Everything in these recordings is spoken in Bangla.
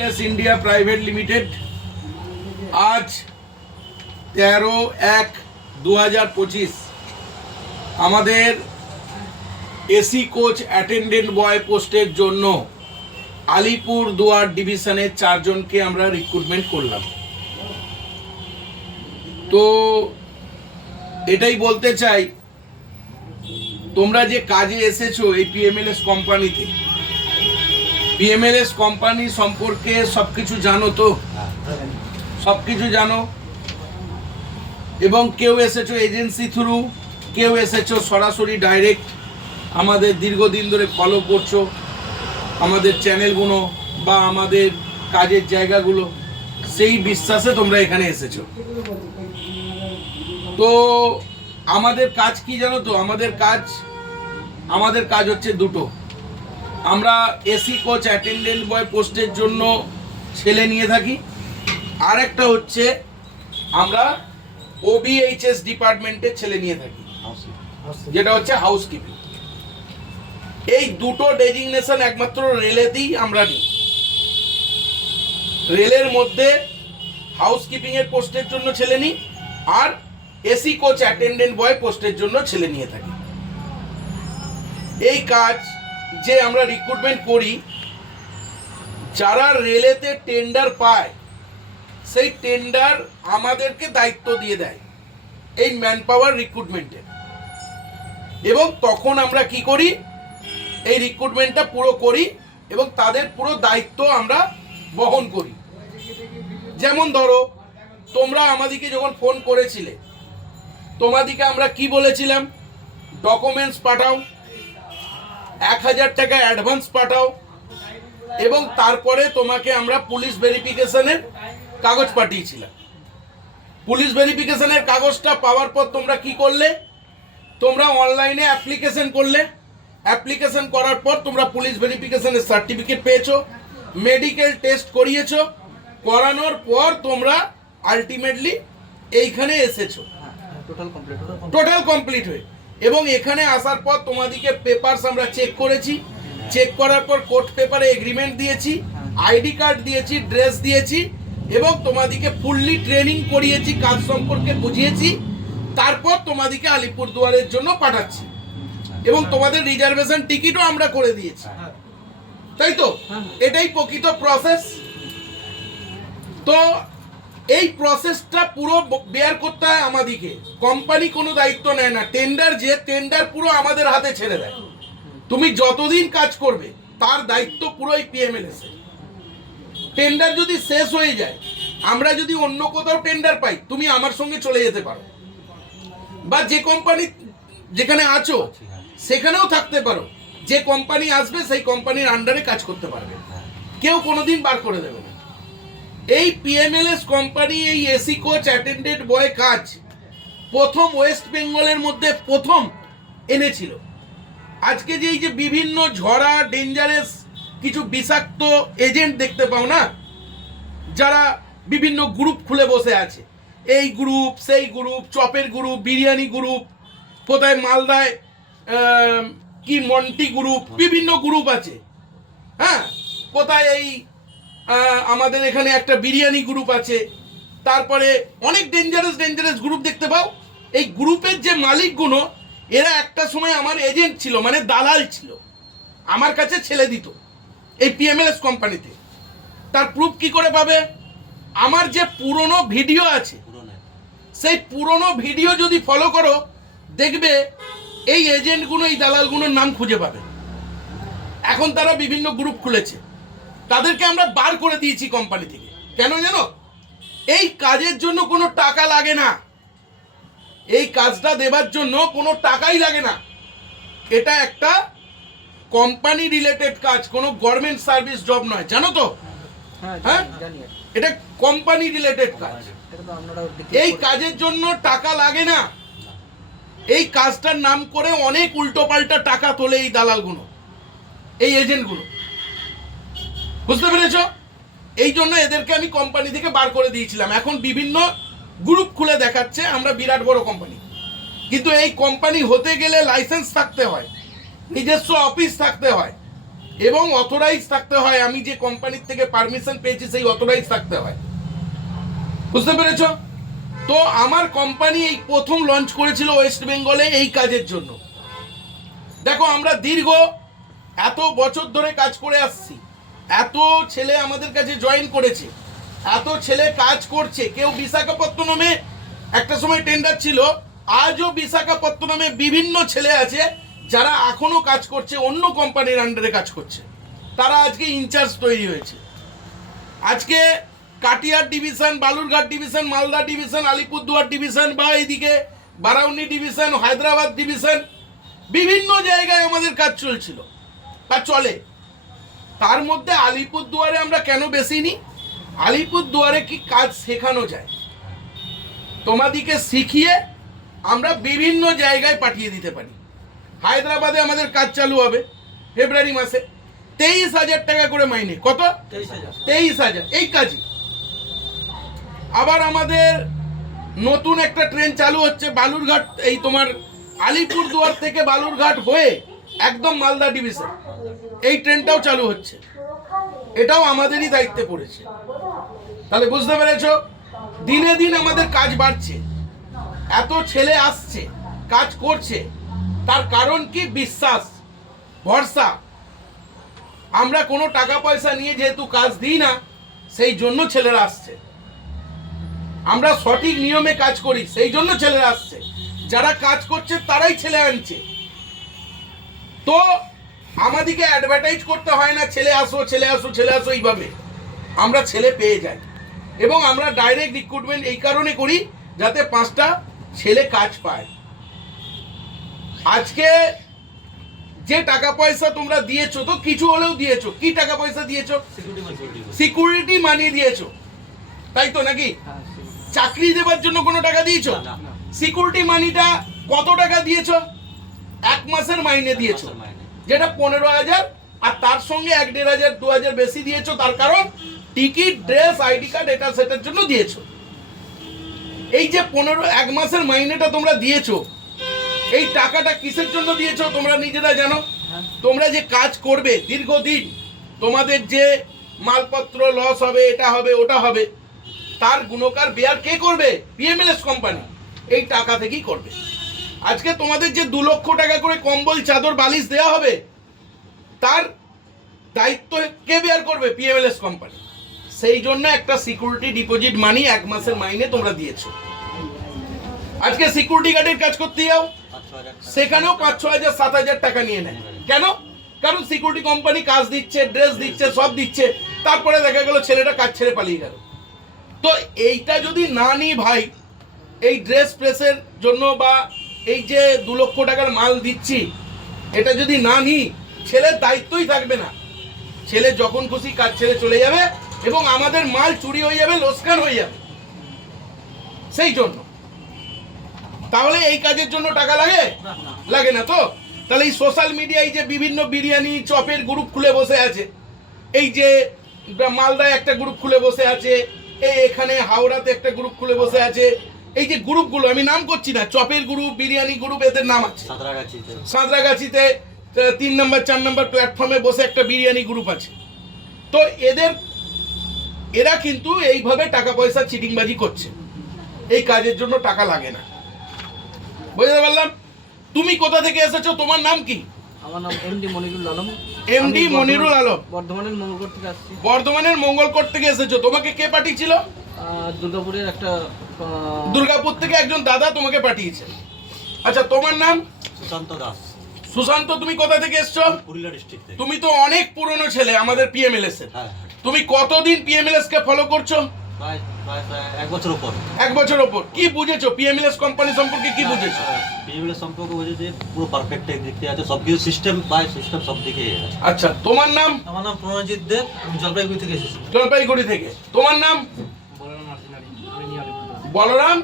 প্লাস ইন্ডিয়া প্রাইভেট লিমিটেড আজ 13/1/2025 আমাদের এসি কোচ অ্যাটেন্ডেন্ট বয় পোস্টের জন্য আলিপুরদুয়ার ডিভিশনের 4 জনকে আমরা রিক্রুটমেন্ট করলাম। তো এটাই বলতে চাই, তোমরা যে কাজে এসেছো এই পিএমএলএস কোম্পানিতে, পিএমএলএস কোম্পানি সম্পর্কে সবকিছু জানো তো? সবকিছু জানো। এবং কেউ এসেছো এজেন্সি থ্রু, কেউ এসেছো সরাসরি ডাইরেক্ট। আমাদের দীর্ঘদিন ধরে ফলো করছো আমাদের চ্যানেলগুলো বা আমাদের কাজের জায়গাগুলো, সেই বিশ্বাসে তোমরা এখানে এসেছো। তো আমাদের কাজ কি জানো তো? আমাদের কাজ হচ্ছে দুটো। আমরা এসি কোচ অ্যাটেন্ডেন্ট বয় পোস্টের জন্য ছেলে নিয়ে থাকি, আর একটা হচ্ছে আমরা ওবিএইচএস ডিপার্টমেন্টের ছেলে নিয়ে থাকি, যেটা হচ্ছে হাউসকিপিং। এই দুটো ডেজিগনেশন একমাত্র রেলেতেই আমরা নিই। রেলের মধ্যে হাউসকিপিং এর পোস্টের জন্য ছেলে নিই, আর এসি কোচ অ্যাটেন্ডেন্ট বয় পোস্টের জন্য ছেলে নিয়ে থাকি। এই কাজ যে আমরা রিক্রুটমেন্ট করি, যারা রেলেতে টেন্ডার পায় সেই টেন্ডার আমাদেরকে দায়িত্ব দিয়ে দেয় এই ম্যান পাওয়ার রিক্রুটমেন্টের, এবং তখন আমরা কি করি, এই রিক্রুটমেন্টটা পুরো করি এবং তাদের পুরো দায়িত্ব আমরা বহন করি। যেমন ধরো, তোমরা আমাদেরকে যখন ফোন করেছিলে, তোমাদেরকে আমরা কি বলেছিলাম? ডকুমেন্টস পাঠাও, 1000 টাকা অ্যাডভান্স পাঠাও, এবং তারপরে তোমাকে আমরা পুলিশ ভেরিফিকেশনের কাগজ পাঠিয়েছিলাম। পুলিশ ভেরিফিকেশনের কাগজটা পাওয়ার পর তোমরা কি করলে? তোমরা অনলাইনে অ্যাপ্লিকেশন করলে। অ্যাপ্লিকেশন করার পর তোমরা পুলিশ ভেরিফিকেশনের সার্টিফিকেট পেয়েছো, মেডিকেল টেস্ট করিয়েছো, করানোর পর তোমরা আলটিমেটলি এইখানে এসেছো টোটাল কমপ্লিট হয়ে। এবং এখানে আসার পর তোমাদেরকে পেপারস আমরা চেক করেছি। চেক করার পর কোর্ট পেপারে এগ্রিমেন্ট দিয়েছি, আইডি কার্ড দিয়েছি, ড্রেস দিয়েছি, এবং তোমাদেরকে ফুললি ট্রেনিং করিয়েছি, কাজ সম্পর্কে বুঝিয়েছি। তারপর তোমাদেরকে আলিপুরদুয়ারের জন্য পাঠাচ্ছি, এবং তোমাদের রিজার্ভেশন টিকিটও আমরা করে দিয়েছি, তাই তো? এটাই প্রকৃত প্রসেস। তো এই প্রসেসটা পুরো বেয়ার করতে হয় আমাদেরকে। কোম্পানি কোনো দায়িত্ব নেয় না। টেন্ডার পুরো আমাদের হাতে ছেড়ে দেয়। তুমি যতদিন কাজ করবে তার দায়িত্ব পুরো এই পিএমএলএস এর। টেন্ডার যদি শেষ হয়ে যায়, আমরা যদি অন্য কোথাও টেন্ডার পাই, তুমি আমার সঙ্গে চলে যেতে পারো, বা যে কোম্পানি যেখানে আছো সেখানেও থাকতে পারো। যে কোম্পানি আসবে সেই কোম্পানির আন্ডারে কাজ করতে পারবে, কেউ কোনোদিন বার করে দেবে না। এই পিএমএলএস কোম্পানি এই এসি কোচ অ্যাটেন্ডেন্ট বয় কাজ প্রথম ওয়েস্ট বেঙ্গলের মধ্যে প্রথম এনেছিল। আজকে যে এই যে বিভিন্ন ঝরা ডেঞ্জারাস কিছু বিষাক্ত এজেন্ট দেখতে পাও না, যারা বিভিন্ন গ্রুপ খুলে বসে আছে, এই গ্রুপ সেই গ্রুপ, চপের গ্রুপ, বিরিয়ানি গ্রুপ, কোথায় মালদায় কি মন্টি গ্রুপ, বিভিন্ন গ্রুপ আছে। হ্যাঁ, কোথায় এই আমাদের এখানে একটা বিরিয়ানি গ্রুপ আছে। তারপরে অনেক ডেঞ্জারাস গ্রুপ দেখতে পাও। এই গ্রুপের যে মালিকগুলো, এরা একটা সময় আমার এজেন্ট ছিল, মানে দালাল ছিল, আমার কাছে ছেলে দিত এই পিএমএলএস কোম্পানিতে। তার প্রুফ কি করে পাবে? আমার যে পুরনো ভিডিও আছে, সেই পুরনো ভিডিও যদি ফলো করো, দেখবে এই এজেন্টগুলো, এই দালালগুলোর নাম খুঁজে পাবে। এখন তারা বিভিন্ন গ্রুপ খুলেছে, তাদেরকে আমরা বার করে দিয়েছি কোম্পানি থেকে। কেন জানো? এই কাজের জন্য কোনো টাকা লাগে না, এই কাজটা দেবার জন্য কোনো টাকাই লাগে না। এটা একটা কোম্পানি রিলেটেড কাজ, কোনো গভর্নমেন্ট সার্ভিস জব নয়, জানো তো? হ্যাঁ, এটা কোম্পানি রিলেটেড কাজ। এই কাজের জন্য টাকা লাগে না। এই কাজটার নাম করে অনেক উল্টোপাল্টা টাকা তোলে এই দালালগুলো, এই এজেন্টগুলো। বুঝতে পেরেছ? এই জন্য এদেরকে আমি কোম্পানি থেকে বার করে দিয়েছিলাম। এখন বিভিন্ন গ্রুপ খুলে দেখাচ্ছে আমরা বিরাট বড় কোম্পানি, কিন্তু এই কোম্পানি হতে গেলে লাইসেন্স থাকতে হয়, নিজস্ব অফিস থাকতে হয়, এবং অথরাইজ থাকতে হয়, আমি যে কোম্পানির থেকে পারমিশন পেয়েছি সেই অথরাইজ থাকতে হয়। বুঝতে পেরেছো? তো আমার কোম্পানি এই প্রথম লঞ্চ করেছিল ওয়েস্ট বেঙ্গলে এই কাজের জন্য। দেখো আমরা দীর্ঘ এত বছর ধরে কাজ করে আসছি, এত ছেলে আমাদের কাছে জয়েন করেছে, এত ছেলে কাজ করছে। কেউ বিশাখাপত্তনমে একটা সময় টেন্ডার ছিল, আজও বিশাখাপত্তনমে বিভিন্ন ছেলে আছে যারা এখনো কাজ করছে, অন্য কোম্পানির আন্ডারে কাজ করছে। তারা আজকে ইনচার্জ তৈরি হয়েছে। আজকে Katihar division, Balurghat division, Malda division, Alipurduar division বা এইদিকে বারাউনি ডিভিশন, হায়দ্রাবাদ ডিভিশন, বিভিন্ন জায়গায় আমাদের কাজ চলছিল বা চলে। তার মধ্যে আলিপুরদুয়ারে আমরা কেন বেশি নিই? আলিপুরদুয়ারে কি কাজ শেখানো যায়, তোমাদিকে শিখিয়ে আমরা বিভিন্ন জায়গায় পাঠিয়ে দিতে পারি। হায়দ্রাবাদে আমাদের কাজ চালু হবে ফেব্রুয়ারি মাসে, 23,000 টাকা করে মাইনে। কত? 23,000 এই কাজই। আবার আমাদের নতুন একটা ট্রেন চালু হচ্ছে বালুরঘাট, এই তোমার আলিপুরদুয়ার থেকে বালুরঘাট হয়ে একদম মালদা ডিভিশন, এই ট্রেনটাও চালু হচ্ছে। এটাও আমাদেরই দায়িত্বে পড়েছে। তাহলে বুঝতে পেরেছো, দিনে দিন আমাদের কাজ বাড়ছে, এত ছেলে আসছে, কাজ করছে। তার কারণ কি? বিশ্বাস, ভরসা। আমরা কোনো টাকা পয়সা নিয়ে যেহেতু কাজ দিই না, সেই জন্য ছেলেরা আসছে। আমরা সঠিক নিয়মে কাজ করি, সেই জন্য ছেলেরা আসছে। যারা কাজ করছে তারাই ছেলে আনছে। তো আমাদেরকে অ্যাডভার্টাইজ করতে হয় না ছেলে আসো ছেলে আসো ছেলে আসো, এইভাবে আমরা ছেলে পেয়ে যাই। এবং আমরা ডাইরেক্ট রিক্রুটমেন্ট এই কারণে করি যাতে 5টা ছেলে কাজ পায়। আজকে যে টাকা পয়সা তোমরা দিয়েছো, তো কিছু হলেও দিয়েছো। কি টাকা পয়সা দিয়েছো? সিকিউরিটি মানি দিয়েছো, তাই তো নাকি? চাকরি দেওয়ার জন্য কোনো টাকা দিয়েছো? সিকিউরিটি মানিটা কত টাকা দিয়েছো? 1 মাসের মাইনে দিয়েছো, যেটা 15,000, আর তার সঙ্গে 1,500 2,000 বেশি দিয়েছো। তার কারণ টিকিট, ড্রেস, আইডি কার্ড, এটা সেটার জন্য দিয়েছো। এই যে 1 মাসের মাইনেটা তোমরা দিয়েছো, এই টাকাটা কিসের জন্য দিয়েছো তোমরা নিজেরা জানো? তোমরা যে কাজ করবে দীর্ঘদিন, তোমাদের যে মালপত্র লস হবে, এটা হবে ওটা হবে, তার গুণকার বেয়ার কে করবে? পিএমএলএস কোম্পানি এই টাকা থেকেই করবে। আজকে তোমাদের যে 2 লক্ষ টাকা করে কম্বল, চাদর, বালিশ দেওয়া হবে, তার দায়িত্ব কে বেয়ার করবে? PMLS company. সেই জন্য একটা সিকিউরিটি ডিপোজিট মানি 1 মাসের মাইনে তোমরা দিয়েছো। আজকে সিকিউরিটি গার্ডের কাজ করতে যাও, সেখানেও 5-6 হাজার 7 হাজার টাকা নিয়ে নেয়। কেন? কারণ সিকিউরিটি কোম্পানি কাজ দিচ্ছে, ড্রেস দিচ্ছে, সব দিচ্ছে। তারপরে দেখা গেল ছেলেটা কাজ ছেড়ে পালিয়ে গেল। তো এইটা যদি না নিই ভাই, এই ড্রেস প্রেসের জন্য বা এই যে 2 লক্ষ টাকার মাল দিচ্ছি, এটা যদি না নিই, ছেলের দায়িত্বই থাকবে না। ছেলে যখন খুশি কাজ ছেড়ে চলে যাবে এবং আমাদের মাল চুরি হয়ে যাবে, লোকসান হয়ে যাবে। সেই জন্য তাহলে এই কাজের জন্য টাকা লাগে? লাগে না। তো তাহলে এই সোশ্যাল মিডিয়ায় যে বিভিন্ন বিরিয়ানি চপের গ্রুপ খুলে বসে আছে, এই যে মালদায় একটা গ্রুপ খুলে বসে আছে, এই এখানে হাওড়াতে একটা গ্রুপ খুলে বসে আছে, এই যে গ্রুপগুলো আমি নাম করছি না, চপের গ্রুপ, বিরিয়ানি গ্রুপ, এদের নাম আছে। সাঁতরাগাছিতে 3 নম্বর 4 নম্বর প্ল্যাটফর্মে বসে একটা বিরিয়ানি গ্রুপ আছে। তো এরা কিন্তু এইভাবে টাকা পয়সা চিটিংবাজি করছে। এই কাজের জন্য টাকা লাগে না। বুঝতে পারলাম। তুমি কোথা থেকে এসেছো? তোমার নাম কি? আমার নাম এমডি মনিরুল আলম। এমডি মনিরুল আলম, বর্ধমানের মঙ্গলকোট থেকে আসছি। বর্ধমানের মঙ্গলকোট থেকে এসেছো। তোমাকে কে পাঠিয়েছিল? দুর্গাপুরের একটা দুর্গাপুর থেকে একজন দাদা তোমাকে পাঠিয়েছে। আচ্ছা, তোমার নাম? সুশান্ত দাস। সুশান্ত, তুমি কোথা থেকে এসছো? পুরুলিয়া ডিস্ট্রিক্ট থেকে। তুমি তো অনেক পুরনো ছেলে আমাদের পিএমএলএস এর। হ্যাঁ, তুমি কতদিন পিএমএলএস কে ফলো করছো? প্রায় 1 বছর উপর। 1 বছর উপর। কি বুঝেছো পিএমএলএস কোম্পানি সম্পর্কে? কি বুঝেছো? পিএমএল সম্পর্কে বুঝেছি পুরো পারফেক্ট দিক দিয়ে আছে, সবকিছু সিস্টেম বাই সিস্টেম সব দিকে আছে। আচ্ছা, তোমার নাম? আমার নাম প্রণজিৎ দেব, আমি জলপাইগুড়ি থেকে এসেছি। জলপাইগুড়ি থেকে। তোমার নাম? বলরাম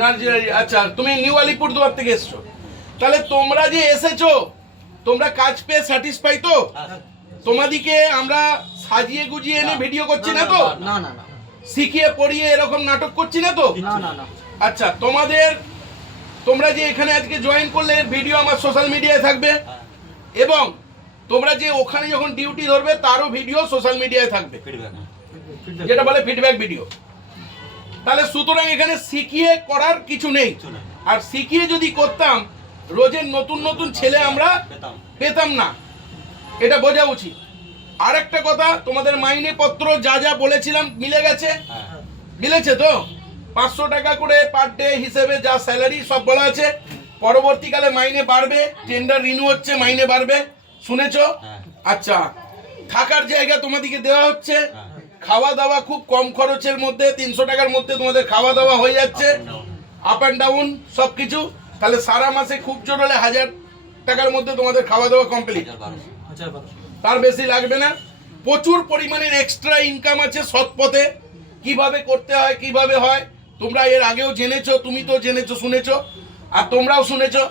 নার্জিনারি। আচ্ছা, তুমি নিউ আলিপুরদুয়ার থেকে এসছো। তাহলে তোমরা যে এসেছো, তোমরা কাজ পেয়ে স্যাটিসফাই তো? তোমাদিকে আমরা সাজিয়ে গুজিয়ে এনে ভিডিও করছি না তো? না না না, শিখিয়ে পড়িয়ে এরকম নাটক করছি না তো? না না না। আচ্ছা, তোমরা যে এখানে আজকে জয়েন করলে, ভিডিও আমার সোশ্যাল মিডিয়ায় থাকবে এবং তোমরা যে ওখানে যখন ডিউটি ধরবে তারও ভিডিও সোশ্যাল মিডিয়ায় থাকবে, ফিডব্যাক যেটা বলে ফিডব্যাক ভিডিও। তাহলে সুতরাং এখানে শিখিয়ে করার কিছু নেই। কিছু না, আর শিখিয়ে যদি করতাম রোজের নতুন নতুন ছেলে আমরা পেতাম। পেতাম না, এটা বোঝা উচিত। আর একটা কথা, তোমাদের মাইনে পত্র যা যা বলেছিলাম মিলে গেছে? হ্যাঁ, মিলেছে তো? 500 টাকা করে পার ডে হিসেবে যা স্যালারি সব বলা আছে। পরবর্তীকালে মাইনে বাড়বে, টেন্ডার রিনিউ হচ্ছে, মাইনে বাড়বে, শুনেছো? হ্যাঁ, আচ্ছা, থাকার জায়গা তোমাদেরকে দেওয়া হচ্ছে, হ্যাঁ। খাওয়া দাওয়া খুব কম খরচের মধ্যে 300 টাকার মধ্যে তোমাদের খাওয়া দাওয়া হয়ে যাচ্ছে, আপ অ্যান্ড ডাউন সব কিছু। তাহলে সারা মাসে খুব জোর হলে 1000 টাকার মধ্যে তোমাদের খাওয়া দাওয়া কমপ্লিট, 1200 তার বেশি লাগবে না। প্রচুর পরিমাণের এক্সট্রা ইনকাম আছে সৎ পথে। কিভাবে করতে হয়, কিভাবে হয়, তোমরা এর আগেও জেনেছো, তুমি তো জেনেছো, শুনেছো, আর তোমরাও শুনেছো।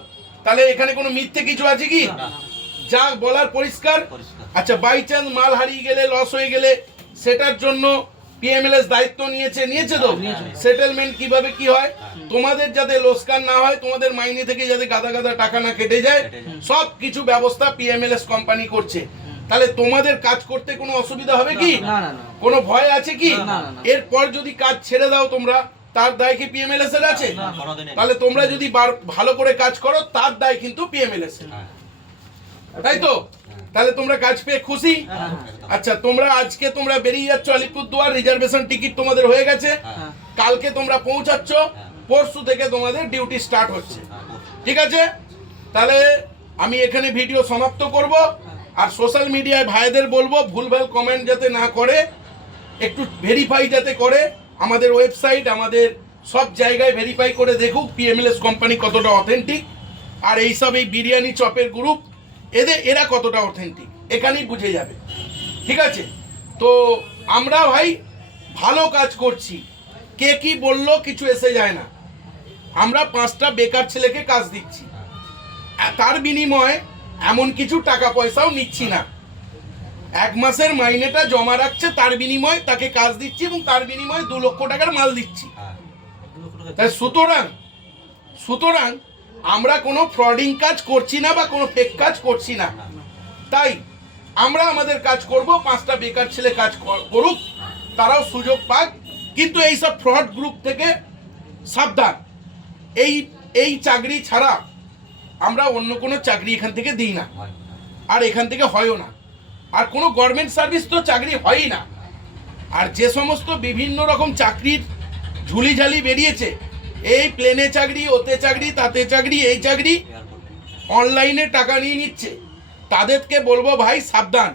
তাহলে এখানে কোনো মিথ্যে কিছু আছে কি? না, যা বলার পরিষ্কার। পরিষ্কার। আচ্ছা, বাই চান্স মাল হারিয়ে গেলে, লস হয়ে গেলে, সেটার জন্য পিএমএলএস দায়িত্ব নিয়েছে তো? সেটেলমেন্ট কিভাবে কি হয়, তোমাদের যাতে লোকসান না হয়, তোমাদের মাইনে থেকে যাতে গাদা গাদা টাকা না কেটে যায়, সব কিছু ব্যবস্থা পিএমএলএস কোম্পানি করছে। তাহলে তোমাদের কাজ করতে কোনো অসুবিধা হবে কি? না না না কোনো ভয় আছে কি? না, না, না। এরপর যদি কাজ ছেড়ে দাও তোমরা, তার দায় কি পিএমএলএস এর আছে? কোনোদিনই তাহলে তোমরা যদি ভালো করে কাজ করো, তার দায় কিন্তু পিএমএলএস এর, হ্যাঁ, তাই তো? তাহলে তোমরা কাজ পেয়ে খুশি? হ্যাঁ, আচ্ছা, আজকে তোমরা বেরিয়ে যাচ্ছ আলিপুরদুয়ার, রিজার্ভেশন টিকিট তোমাদের হয়ে গেছে, হ্যাঁ। কালকে তোমরা পৌঁছাচ্ছ, পরশু থেকে তোমাদের ডিউটি স্টার্ট হচ্ছে, ঠিক আছে? তাহলে আমি এখানে ভিডিও সমাপ্ত করব। আর সোশ্যাল মিডিয়ায় ভাইদের বলবো ভুলভাল কমেন্ট যাতে না করে, একটু ভেরিফাই যাতে করে, আমাদের ওয়েবসাইট, আমাদের সব জায়গায় ভেরিফাই করে দেখুক পিএমএলএস কোম্পানি কতটা অথেন্টিক, আর এইসব এই বিরিয়ানি চপের গ্রুপ এরা কতটা অথেন্টিক, এখানেই বুঝে যাবে, ঠিক আছে? তো আমরা ভাই ভালো কাজ করছি, কে কি বললো কিছু এসে যায় না। আমরা 5টা বেকার ছেলেকে কাজ দিচ্ছি, তার বিনিময়ে এমন কিছু টাকা পয়সাও নিচ্ছি না। 1 মাসের মাইনেটা জমা রাখছে, তার বিনিময়ে তাকে কাজ দিচ্ছি, এবং তার বিনিময়ে 2 লক্ষ টাকার মাল দিচ্ছি। হ্যাঁ, তাই সুতরাং আমরা কোনো ফ্রডিং কাজ করছি না বা কোনো ফেক কাজ করছি না। তাই আমরা আমাদের কাজ করব, 5টা বেকার ছেলে কাজ করুক, তারাও সুযোগ পাক। কিন্তু এইসব ফ্রড গ্রুপ থেকে সাবধান। এই চাকরি ছাড়া আমরা অন্য কোনো চাকরি এখান থেকে দিই না, হয়। আর এখান থেকে হয়ও না। আর কোনো গভর্নমেন্ট সার্ভিস তো চাকরি হয়ই না। আর যে সমস্ত বিভিন্ন রকম চাকরির ঝুলিঝালি বেরিয়েছে, এই প্লেনে চাকরি, ওতে চাকরি, তাতে চাকরি, এই চাকরি, এয়ারপোর্টে। অনলাইনে টাকা নিয়ে নিচ্ছে, তাদেরকে বলবো ভাই সাবধান,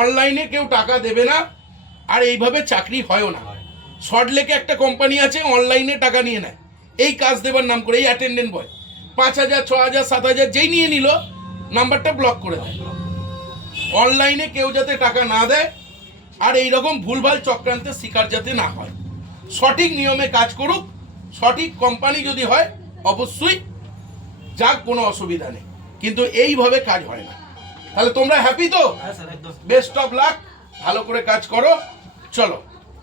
অনলাইনে কেউ টাকা দেবে না, আর এইভাবে চাকরি হয়ও না। হয়। সল্টলেকে একটা কোম্পানি আছে, অনলাইনে টাকা নিয়ে নেয় এই কাজ দেবার নাম করে, এই অ্যাটেন্ডেন্ট বয় 5,000, 6,000, 7,000 যেই নিয়ে নিল, নাম্বারটা ব্লক করে দেয়। অনলাইনে কেউ যাতে টাকা না দেয়, আর এই রকম ভুলভাল চক্রান্তের শিকার যাতে না হয়, সঠিক নিয়মে কাজ করুক। সঠিক কোম্পানি যদি হয় অবশ্যই যাক, কোনো অসুবিধা নেই, কিন্তু এইভাবে কাজ হয় না। তাহলে তোমরা হ্যাপি তো? হ্যাঁ স্যার একদম। বেস্ট অফ লাক, ভালো করে কাজ করো, চলো।